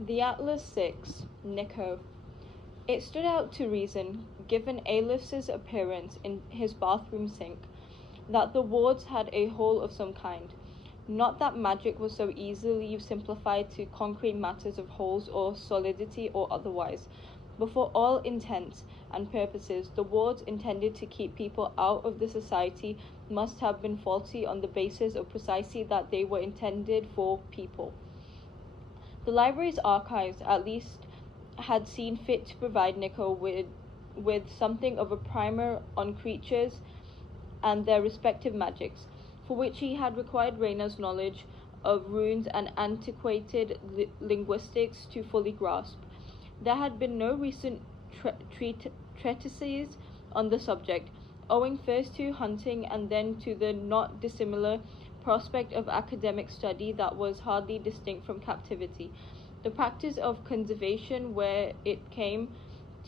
The Atlas 6, Nico. It stood out to reason, given Aelif's appearance in his bathroom sink, that the wards had a hole of some kind. Not that magic was so easily simplified to concrete matters of holes or solidity or otherwise, but for all intents and purposes, the wards intended to keep people out of the society must have been faulty on the basis of precisely that they were intended for people. The library's archives, at least, had seen fit to provide Nico with something of a primer on creatures and their respective magics, for which he had required Reina's knowledge of runes and antiquated linguistics to fully grasp. There had been no recent treatises on the subject, owing first to hunting and then to the not dissimilar prospect of academic study that was hardly distinct from captivity. The practice of conservation, where it came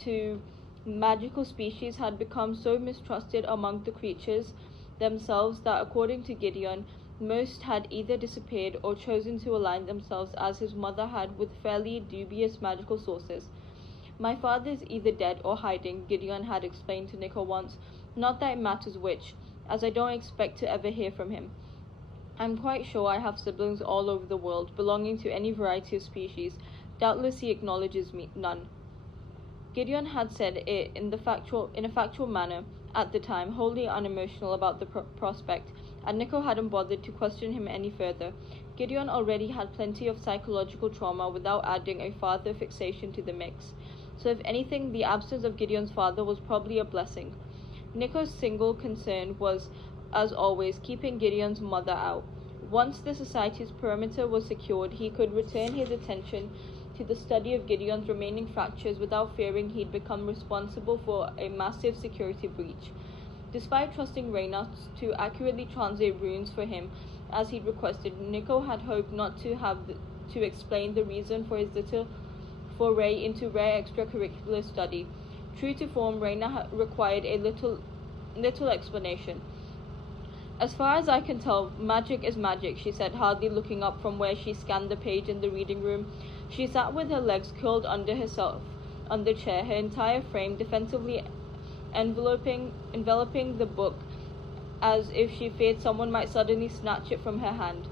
to magical species, had become so mistrusted among the creatures themselves that, according to Gideon, most had either disappeared or chosen to align themselves, as his mother had, with fairly dubious magical sources. My father is either dead or hiding, Gideon had explained to Nico once. Not that it matters which, as I don't expect to ever hear from him. I'm quite sure I have siblings all over the world, belonging to any variety of species. Doubtless he acknowledges me none. Gideon had said it in a factual manner at the time, wholly unemotional about the prospect, and Nico hadn't bothered to question him any further. Gideon already had plenty of psychological trauma without adding a father fixation to the mix. So if anything, the absence of Gideon's father was probably a blessing. Nico's single concern was, as always, keeping Gideon's mother out. Once the society's perimeter was secured, he could return his attention to the study of Gideon's remaining fractures without fearing he'd become responsible for a massive security breach. Despite trusting Reina to accurately translate runes for him, as he'd requested, Nico had hoped not to have to explain the reason for his little foray into rare extracurricular study. True to form, Reina required a little explanation. As far as I can tell, magic is magic, she said, hardly looking up from where she scanned the page in the reading room. She sat with her legs curled under herself on the chair, her entire frame defensively enveloping the book as if she feared someone might suddenly snatch it from her hand.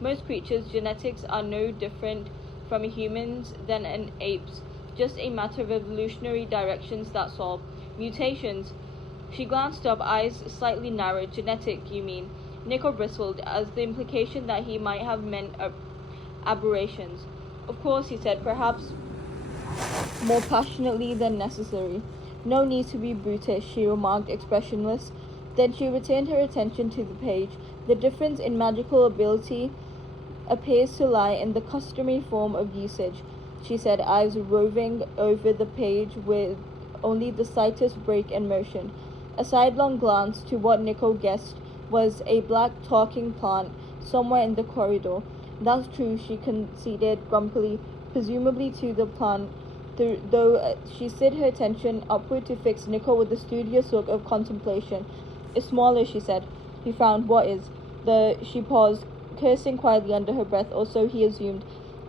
Most creatures' genetics are no different from a human's than an ape's, just a matter of evolutionary directions, that's all. Mutations. She glanced up, eyes slightly narrowed. Genetic, you mean? Nico bristled, as the implication that he might have meant aberrations. Of course, he said, perhaps more passionately than necessary. No need to be brutish, she remarked, expressionless. Then she returned her attention to the page. The difference in magical ability appears to lie in the customary form of usage, she said, eyes roving over the page with only the slightest break in motion. A sidelong glance to what Nico guessed was a black talking plant somewhere in the corridor. That's true, she conceded grumpily, presumably to the plant, though she slid her attention upward to fix Nico with a studious look of contemplation. It's smaller, she said. He frowned. What is? She paused, cursing quietly under her breath, or so he assumed.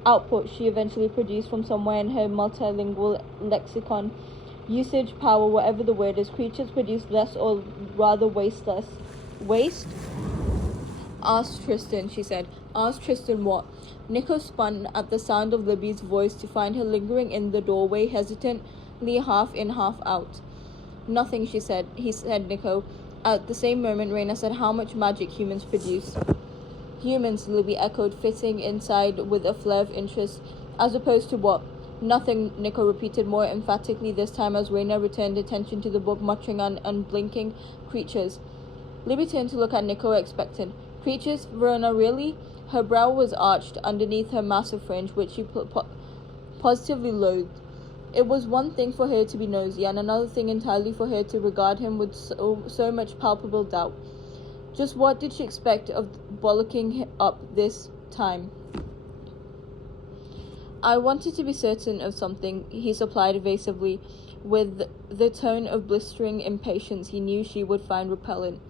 Output, she eventually produced from somewhere in her multilingual lexicon. Usage, power, whatever the word is. Creatures produce less or rather waste less. Waste? Asked Tristan, she said. Asked Tristan what? Nico spun at the sound of Libby's voice to find her lingering in the doorway, hesitantly half in, half out. Nothing, he said, Nico. At the same moment, Reina said, how much magic humans produce. Humans, Libby echoed, fitting inside with a flare of interest. As opposed to what? Nothing, Nico repeated more emphatically this time as Reina returned attention to the book, muttering on unblinking creatures. Libby turned to look at Nico, expectant. Creatures, Verona, really? Her brow was arched underneath her massive fringe, which she positively loathed. It was one thing for her to be nosy, and another thing entirely for her to regard him with so much palpable doubt. Just what did she expect of bollocking up this time? I wanted to be certain of something, he supplied evasively, with the tone of blistering impatience he knew she would find repellent.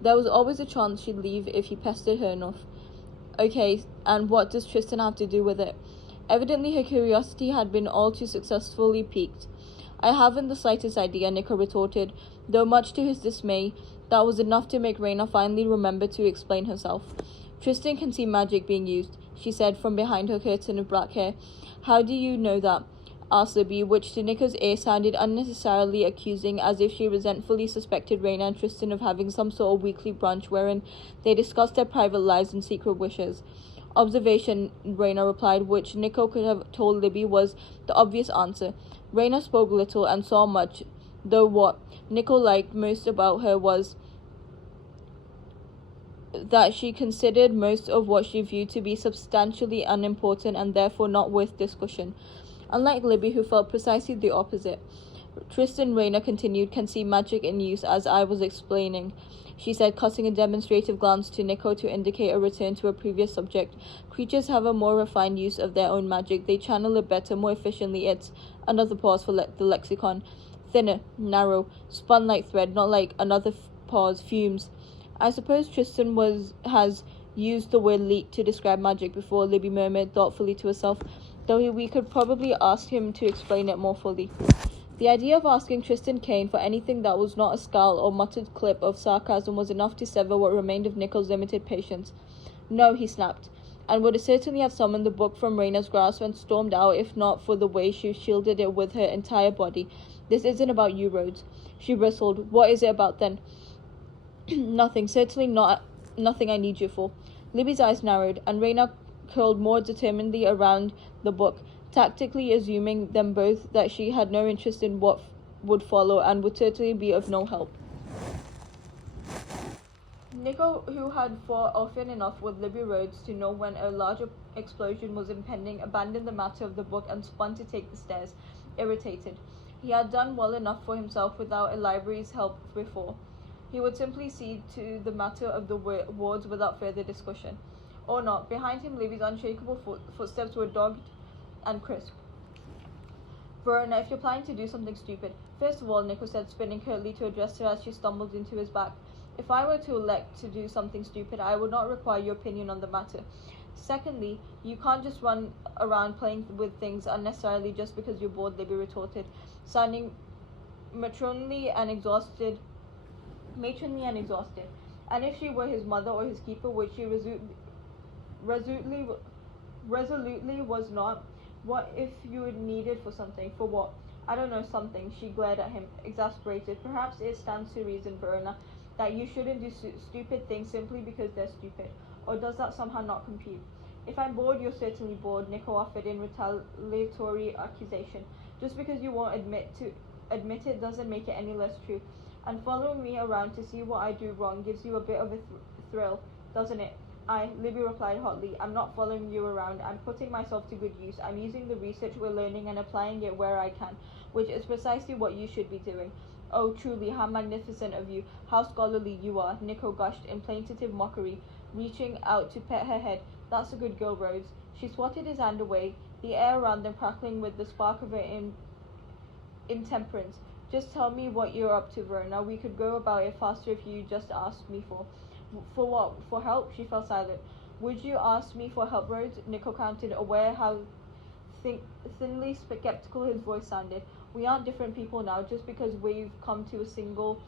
There was always a chance she'd leave if he pestered her enough. Okay, and what does Tristan have to do with it? Evidently, her curiosity had been all too successfully piqued. I haven't the slightest idea, Nico retorted, though much to his dismay, that was enough to make Raina finally remember to explain herself. Tristan can see magic being used, she said from behind her curtain of black hair. How do you know that? Asked Libby, which to Nico's ear sounded unnecessarily accusing, as if she resentfully suspected Raina and Tristan of having some sort of weekly brunch wherein they discussed their private lives and secret wishes. Observation, Raina replied, which Nico could have told Libby was the obvious answer. Raina spoke little and saw much, though what Nico liked most about her was that she considered most of what she viewed to be substantially unimportant and therefore not worth discussion. Unlike Libby, who felt precisely the opposite. Tristan, Raina continued, can see magic in use, as I was explaining, she said, casting a demonstrative glance to Nico to indicate a return to a previous subject. Creatures have a more refined use of their own magic. They channel it better, more efficiently. It's another pause for the lexicon. Thinner, narrow, spun like thread, not like another pause, fumes. I suppose Tristan has used the word leak to describe magic before, Libby murmured thoughtfully to herself, though we could probably ask him to explain it more fully. The idea of asking Tristan Kane for anything that was not a scowl or muttered clip of sarcasm was enough to sever what remained of Nico's limited patience. No, he snapped, and would certainly have summoned the book from Raina's grasp and stormed out if not for the way she shielded it with her entire body. This isn't about you, Rhodes. She bristled. What is it about then? Nothing, certainly not nothing I need you for. Libby's eyes narrowed, and Raina curled more determinedly around the book, tactically assuming them both that she had no interest in what would follow and would certainly be of no help. Nico, who had fought often enough with Libby Rhodes to know when a larger explosion was impending, abandoned the matter of the book and spun to take the stairs, irritated. He had done well enough for himself without a library's help before. He would simply cede to the matter of the wards without further discussion. Or not. Behind him, Libby's unshakable footsteps were dogged and crisp. Verona, if you're planning to do something stupid. First of all, Nico said, spinning curtly to address her as she stumbled into his back. If I were to elect to do something stupid, I would not require your opinion on the matter. Secondly, you can't just run around playing with things unnecessarily just because you're bored, Libby retorted, sounding matronly and exhausted. And if she were his mother or his keeper, which she resolutely was not, what if you were needed for something? For what? I don't know, something. She glared at him, exasperated. Perhaps it stands to reason, Verona, that you shouldn't do stupid things simply because they're stupid. Or does that somehow not compute? If I'm bored, you're certainly bored, Nico offered in retaliatory accusation. Just because you won't admit it doesn't make it any less true. And following me around to see what I do wrong gives you a bit of a thrill, doesn't it? Libby replied hotly. I'm not following you around. I'm putting myself to good use. I'm using the research we're learning and applying it where I can, which is precisely what you should be doing. Oh, truly, how magnificent of you. How scholarly you are, Nico gushed in plaintive mockery, reaching out to pet her head. That's a good girl, Rhodes. She swatted his hand away, the air around them crackling with the spark of her intemperance. Just tell me what you're up to, Verona. We could go about it faster if you just asked me for. For what? For help? She fell silent. Would you ask me for help, Rhodes? Nico counted, aware how thinly skeptical his voice sounded. We aren't different people now just because we've come to a single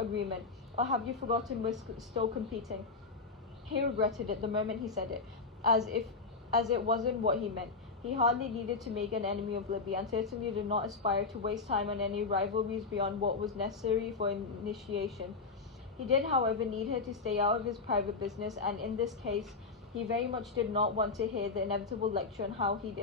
agreement. Or have you forgotten we're still competing? He regretted it the moment he said it, as it wasn't what he meant. He hardly needed to make an enemy of Libby, and certainly did not aspire to waste time on any rivalries beyond what was necessary for initiation. He did, however, need her to stay out of his private business, and in this case, he very much did not want to hear the inevitable lecture on how he'd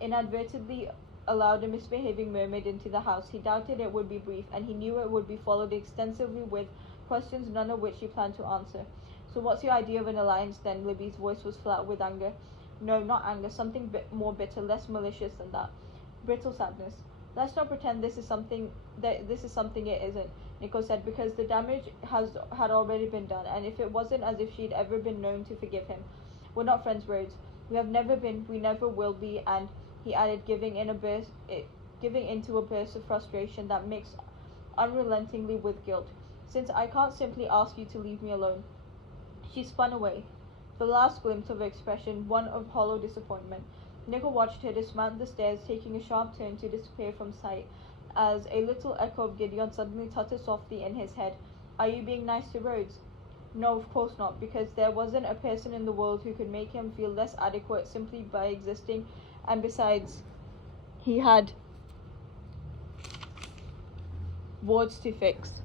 inadvertently allowed a misbehaving mermaid into the house. He doubted it would be brief, and he knew it would be followed extensively with questions, none of which he planned to answer. So what's your idea of an alliance then? Libby's voice was flat with anger. No, not anger, something more bitter, less malicious than that. Brittle sadness. Let's not pretend this is something it isn't, Nico said, because the damage had already been done, and if it wasn't as if she'd ever been known to forgive him. We're not friends, Rhodes. We have never been, we never will be, and he added, giving into a burst of frustration that mixed unrelentingly with guilt. Since I can't simply ask you to leave me alone. She spun away, the last glimpse of her expression one of hollow disappointment. Nico watched her dismount the stairs, taking a sharp turn to disappear from sight, as a little echo of Gideon suddenly tuttered softly in his head. Are you being nice to Rhodes? No, of course not, because there wasn't a person in the world who could make him feel less adequate simply by existing, and besides, he had wards to fix.